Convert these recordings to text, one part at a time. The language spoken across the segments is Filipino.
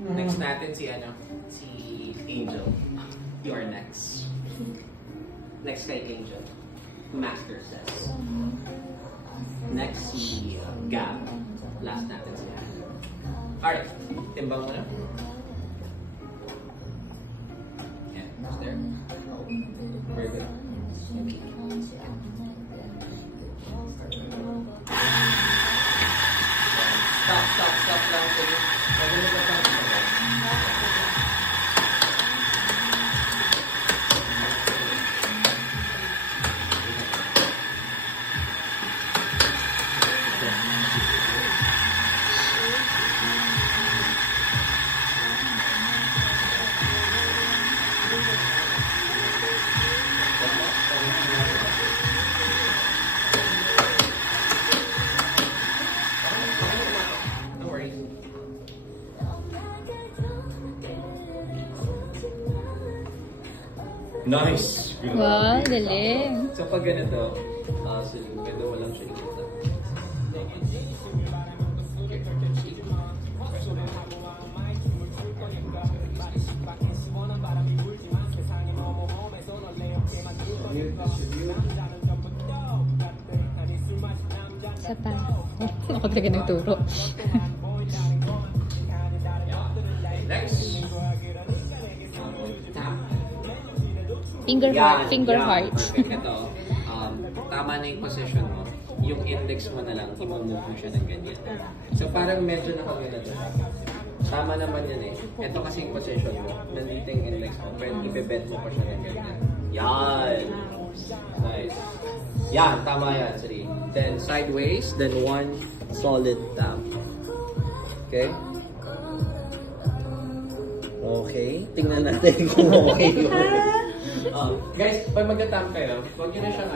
Next natin si Angel. You're next. Next kay Angel. Master says. Next si Gab. Last natin si Hannah. Alright. Timbang mo na. Yeah, who's there? Very good. Okay. Stop lang. Nice! Wow, galing. So pag ganito, ganda mo lang siya ikita. Isa pa. Ako talaga nagturo. Next! Finger heart. Perfect. Ito, tama na yung position mo. Yung index mo na lang, i-move mo siya ng ganyan. So parang medyo nakaganito. Tama naman yan eh. Ito kasi yung position mo. Nandito yung index mo. Pero i-bend mo pa siya ng ganyan. Yan! Nice. Yan, tama yan. Sorry. Then sideways, then one solid tap. Okay? Okay. Tingnan natin kung okay yun. Guys, pag mag-tap kayo, huwag nyo na siyang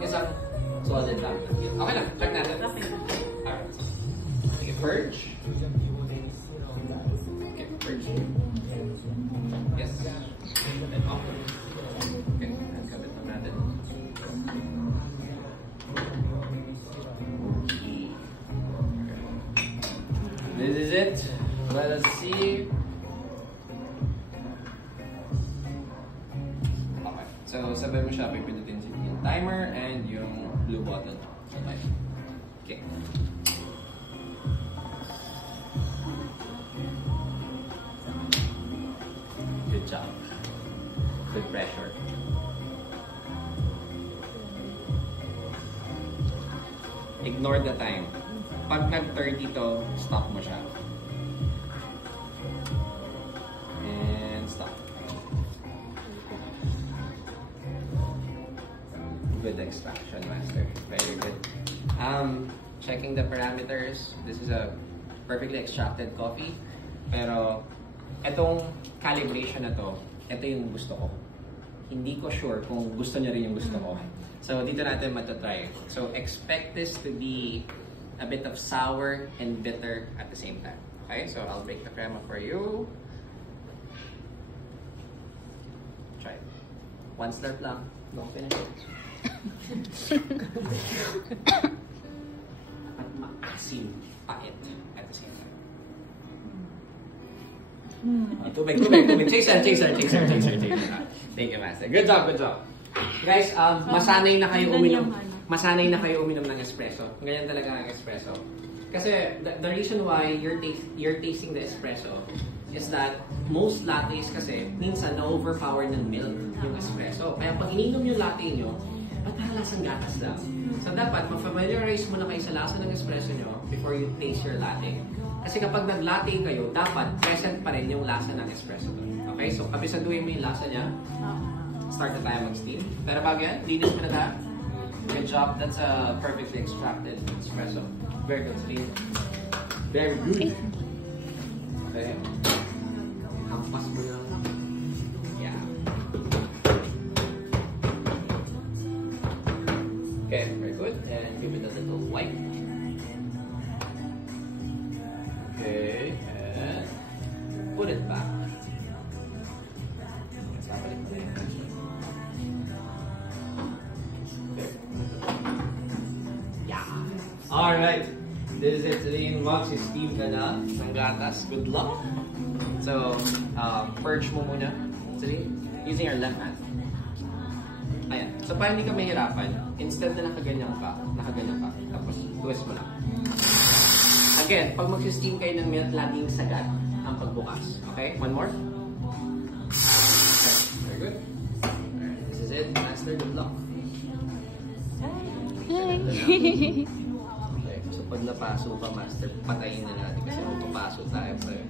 isang solid tap. Okay lang, check natin. Alright. Okay, purge. Okay, purge. Yes. Then off. Okay, kabit na natin. This is it. Let us see. Okay. So, sabay mo siya, pipindutin yung timer and yung blue button. Okay. Good job. Good pressure. Ignore the time. Pag nag-30 to, stop mo siya. And stop. Good extraction, master. Very good. Checking the parameters. This is a perfectly extracted coffee. Pero, etong calibration na to, ito yung gusto ko. Hindi ko sure kung gusto niya rin yung gusto ko. So, dito natin matatry. So, expect this to be a bit of sour and bitter at the same time. Okay, so I'll break the crema for you. Try it. One slurp lang. Don't finish it. At maasim, pait at the same time. Tubig. Chaser. Thank you, master. Good job. Guys, masanay na kayo uminom ng espresso. Ganyan talaga ang espresso. Kasi the reason why you're tasting the espresso is that most lattes kasi minsan na-overpower ng milk yung espresso. Kaya pag ininom yung latte nyo, parang lasang gatas lang. So dapat ma-familiarize muna kayo sa lasa ng espresso nyo before you taste your latte. Kasi kapag nag-latte kayo, dapat present pa rin yung lasa ng espresso doon. Okay? So kabisaduhin mo yung lasa niya. Start na tayo mag-steam. Pero bago yan, linis mo na lahat. Good job. That's a perfectly extracted espresso. Very good, Celine. Very good. Okay. Hampas mo lang. Yeah. Okay, very good. And give it a little wipe. Okay, and put it back. Alright, this is it, Celine. Mag-steam ka na ng gatas. Good luck. So, purge mo muna. Sige, using your left hand. Ayan. So, para hindi ka mahirapan, instead na nakaganyan ka, tapos twist mo lang. Again, pag mag-steam kayo ng milk, laging sagad ang pagbukas. Okay? One more. Okay. Very good. Alright, this is it. Master, good luck. Okay. So, pag napaso ka, Master, patayin na natin kasi magpapaso tayo pa rin.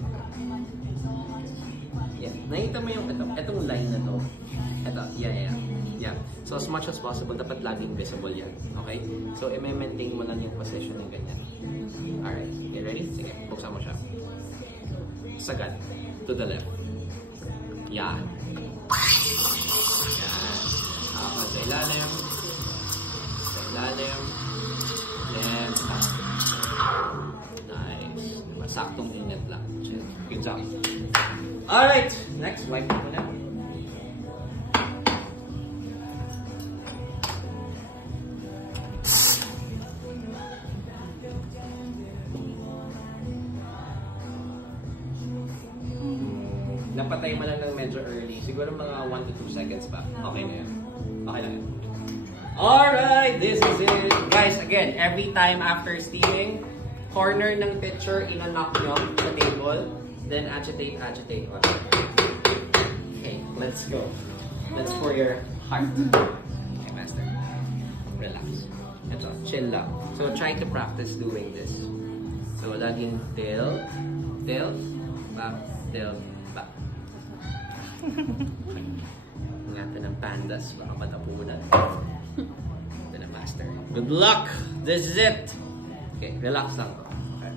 Yeah. Nakita mo yung itong line na to. Ito. Yeah. So, as much as possible, dapat laging visible yan. Okay? So, i-maintain mo lang yung position ng ganyan. Alright. You ready? Sige. Buksan mo siya. Sagad. To the left. Yan. Ako sa ilalim. Then, stop. Nice. Diba? Saktong init lang. Good job. Alright. Next, wipe mo na. Napatay mo lang ng medyo early. Siguro mga 1 to 2 seconds pa. Okay na yan. Okay lang yan. Alright, this is it. Guys, again, every time after steaming, corner ng pitcher, ina-knock nyo sa table. Then agitate. Okay, let's go. Let's for your heart. Okay, Master. Relax. Ito, chill lang. So, try to practice doing this. So, laging tilt, back, back. Ingatan ng pandas, baka matapunan. Ito na, Master. Good luck! This is it! Okay, relax lang. Okay.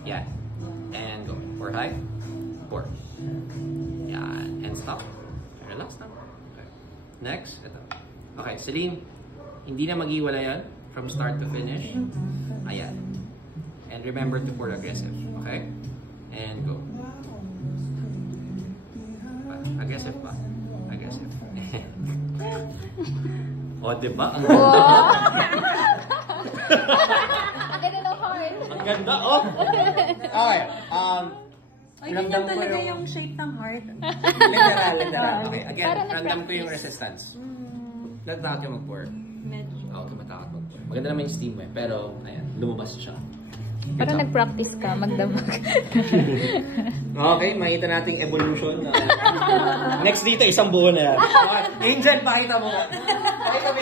Yeah. And go. 4 high. 4. Yan. And stop. Relax lang. Okay. Next, ito. Okay, Celine, hindi na mag-iwala yan from start to finish. Ayan. And remember to pour aggressive. Okay? And go. Aggressive pa. Aggressive. O, diba? Ang ganda. Ang ganda ng horn. Ang ganda, oh! Okay. Ay, ganyan talaga yung shape ng heart. Literal. Okay, again, Parang ramdam ko yung nag-practice. resistance. Natakot yung mag-pour. Medyo. Oo, tumatakot mag-pour. Maganda naman yung steam eh, pero, ayan, lumabas siya. Parang nag-practice ka, magdamag. Okay, makita natin evolution. Next dito, isang buo na yan. Okay, Angel, pakita mo. Pakita mo.